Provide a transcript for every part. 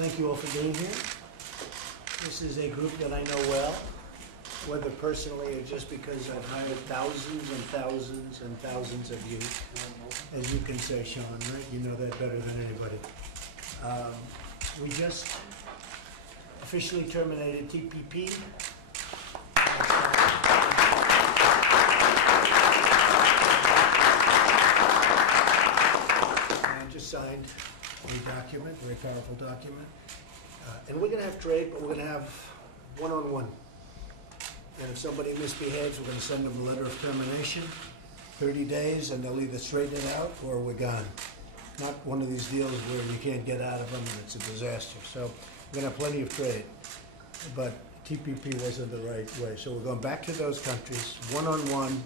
Thank you all for being here. This is a group that I know well, whether personally or just because I've hired thousands and thousands and thousands of you. As you can say, Sean, right? You know that better than anybody. We just officially terminated TPP. And just signed a document, a very powerful document. And we're going to have trade, but we're going to have one-on-one. And if somebody misbehaves, we're going to send them a letter of termination, 30 days, and they'll either straighten it out or we're gone. Not one of these deals where you can't get out of them and it's a disaster. So we're going to have plenty of trade. But TPP wasn't the right way. So we're going back to those countries, one-on-one,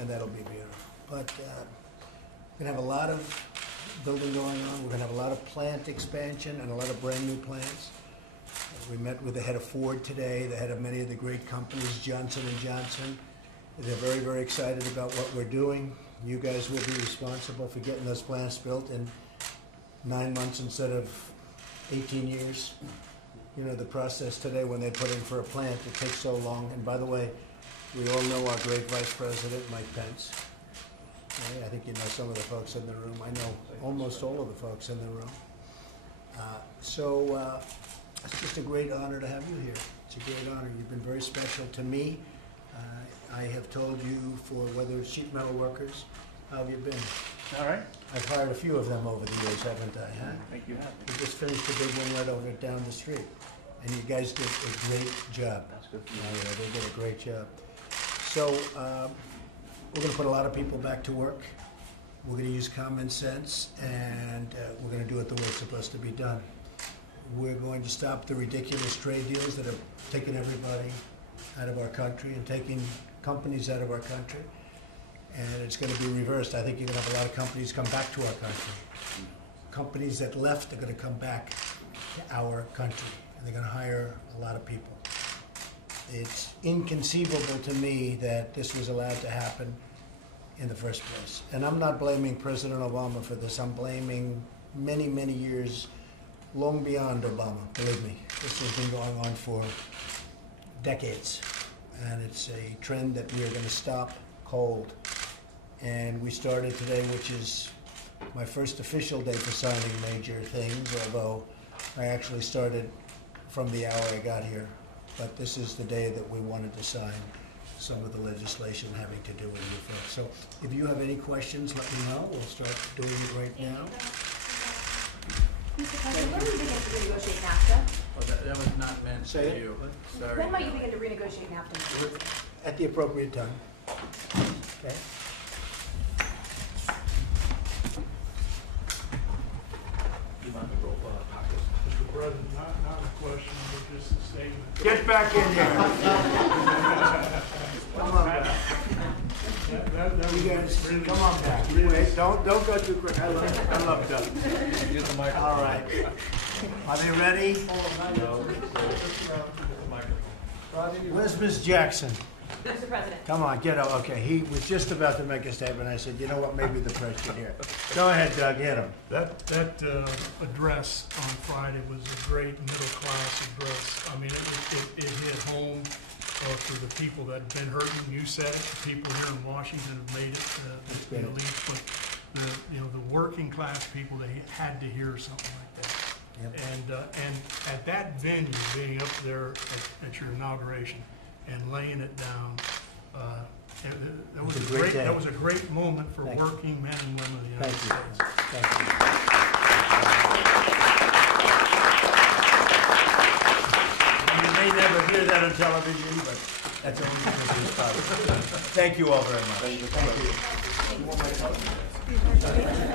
and that'll be beautiful. But we're going to have a lot of building going on. We're going to have a lot of plant expansion and a lot of brand new plants. We met with the head of Ford today, the head of many of the great companies, Johnson & Johnson. They're very, very excited about what we're doing. You guys will be responsible for getting those plants built in 9 months instead of 18 years. You know, the process today when they put in for a plant, it takes so long. And by the way, we all know our great Vice President, Mike Pence. I think you know some of the folks in the room. I know almost all of the folks in the room. It's just a great honor to have you here. It's a great honor. You've been very special to me. I have told you for whether it's sheet metal workers, how have you been? All right. I've hired a few of them over the years, haven't I? Huh? I think you have. We just finished a big one right over down the street. And you guys did a great job. That's good for you. Yeah, they did a great job. So we're going to put a lot of people back to work. We're going to use common sense, and we're going to do it the way it's supposed to be done. We're going to stop the ridiculous trade deals that have taken everybody out of our country and taking companies out of our country. And it's going to be reversed. I think you're going to have a lot of companies come back to our country. Companies that left are going to come back to our country, and they're going to hire a lot of people. It's inconceivable to me that this was allowed to happen in the first place. And I'm not blaming President Obama for this. I'm blaming many, many years long beyond Obama, believe me. This has been going on for decades. And it's a trend that we are going to stop cold. And we started today, which is my first official day for signing major things, although I actually started from the hour I got here. But this is the day that we wanted to sign some of the legislation having to do with you folks. So if you have any questions, let me know. We'll start doing it right now. Mr. President, when will you begin to renegotiate NAFTA? Well, that was not meant Say for it. you. Sorry. When might you begin to renegotiate NAFTA? At the appropriate time. Okay. Mr. President, not a question, but just a statement. Get back in here. Come on back. That You guys, come on back. Wait, don't go too quick. I love Doug. Use the microphone. All right. Are they ready? No. Where's Miss Jackson? Mr. President. Come on, get up. Okay, he was just about to make a statement. I said, you know what, maybe the press should hear. Go ahead, Doug, hit him. That address on Friday was a great middle-class address. I mean, it hit home for the people that have been hurting. You said it. The people here in Washington have made it the elites, but the working class people, they had to hear something like that. Yep. And at that venue, being up there at your inauguration and laying it down, that was a great day. That was a great moment for working men and women of the United States. Thank you. You may never hear that on television, but that's only because he's proud. Thank you all very much. Thank you.